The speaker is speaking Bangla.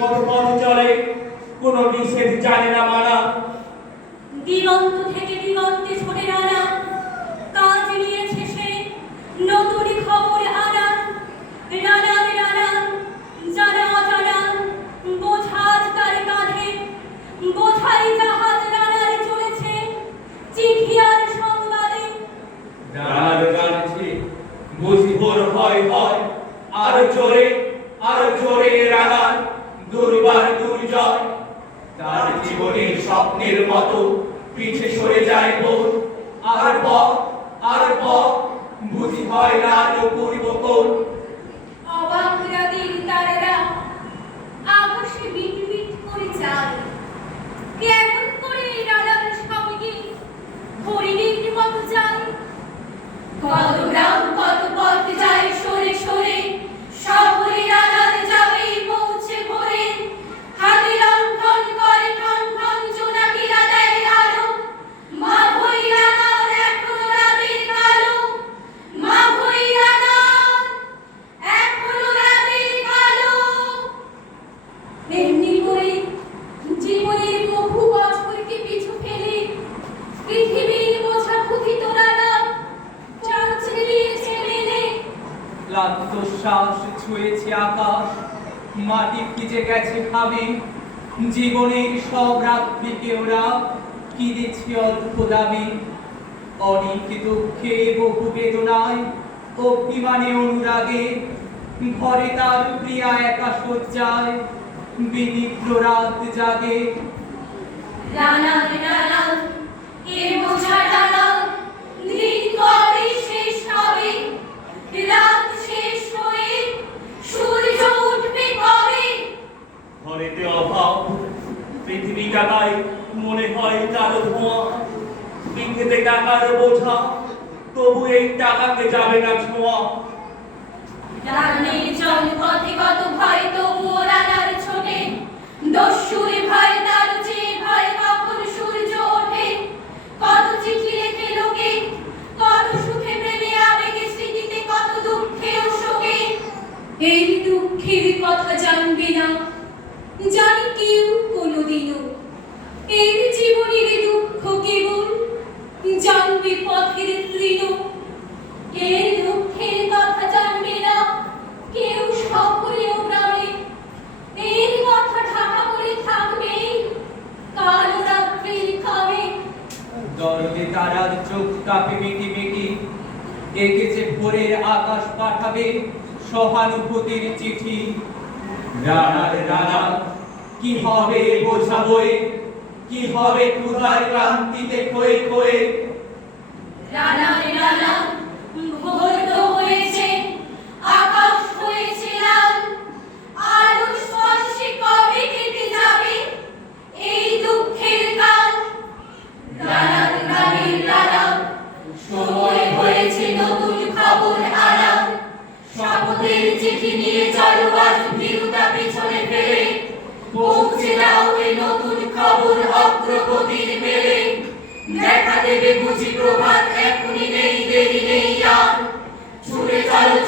পথ পথ চলে, কোনো নিষেধ জানে না মানা। দিগন্ত থেকে দিগন্তে ছুটে নানা, কাজ নিয়েছে সে নতুন খবর আনা। রানার রানা জানা অজানা বোঝাজ তার কাঁধে, বোঝাই জাহাজ রানার চলেছে চিঠি আর সংবাদে। রানার কাছে বুঝি ভোর হয় হয়, আর জোরে রানার দুর্বার দুর্জয়। তার জীবনের স্বপ্নের মতো পিছে সরে যায় বোন, আর পথ বুঝি হয় না পূর্ব কোণ। অবাক রাতের তারারা আকাশে বিট বিট করে যায়, কেমন করে রানার সঙ্গে হরিণীর মতো যায়। কত গ্রাম কত পথ যায় সরে সরে, শহরে রানার যাবে পৌঁছে ভোরে। হাতে লণ্ঠন করে ঠন ঠন জোনাকিরা দেয় আলো, মা ভই রানার এখনো রাতের কালো, মা ভই রানার এখনো রাতের কালো। এমনি করে জীবনের বহু বছরকে পিছু ফেলে পৃথিবীর বোঝা ক্ষুধিত রানা চাল ছেড়িয়েছে মেলে। ক্লান্ত শ্বাস ছুঁয়েছে আকাশ, মাটি ভিজে গেছে ঘামে। জীবনের সব রাত্রিকে ওরা কিনেছে অল্প দামে। অনেক দুঃখে বহু বেদনায় অভিমানে অনুরাগে, ঘরে তার প্রিয়া একা শয্যায় বিনিদ্র রাত জাগে। রানা রানা এ বোঝা রানা, দিন কবে শেষ হবে, রাত শেষ হয়ে সূর্য উঠবে কবে। ঘরেতে অভাব, পৃথিবী টাকায় মনে হয় কারো ধোঁয়া। পিঠেতে টাকার বোঝা, তবু এই টাকাকে যাবে না ছোঁয়া। রানের জনপথে কত ভয় তবুও রানার ছোটে, দস্যুর ভয় তার চেয়ে ভয় কখন সূর্য ওঠে। কত চিঠি লেখে লোকে, কত সুখে প্রেমে আবেগে স্মৃতিতে, কত দুঃখে ও শোকে। এই দুঃখের কথা জানবে না জানি কেউ কোনোদিনও, এর জীবনের দুঃখ কেবল জানবে পথের তৃণ। এর দুঃখের কথা জানবে না কেউ শহরে ও গ্রামে, এর কথা ঢাকা করে থাকবে কালো রাত্রির খামে। দরদে তারার চোখ কাঁপে মিটি মিটি, এঁকেছে ভোরের আকাশ পাঠাবে সহানুভূতির চিঠি। রানার রানা কি হবে বোঝা বয়ে, কি হবে ক্ষুধার ক্লান্তিতে ক্ষয়ে ক্ষয়ে। রানার রানা ভোর তো হয়েছে, আকাশ হয়েছে লাল, আলো স্পর্শে কবে কেটে যাবে এই দুঃখের কাল। রানার গ্রামের রানা সময় হয়েছে নতুন খবর আনা। শপথের চিঠি নিয়ে চলো আজ ভীরুতা পিছনে ফেলে, পৌঁছে দাও এই নতুন খবর অগ্রগতির মেলে। দেখা দেবে বুঝি প্রভাত, এখনই নেই দেরি নেই আর, ছুটে চলো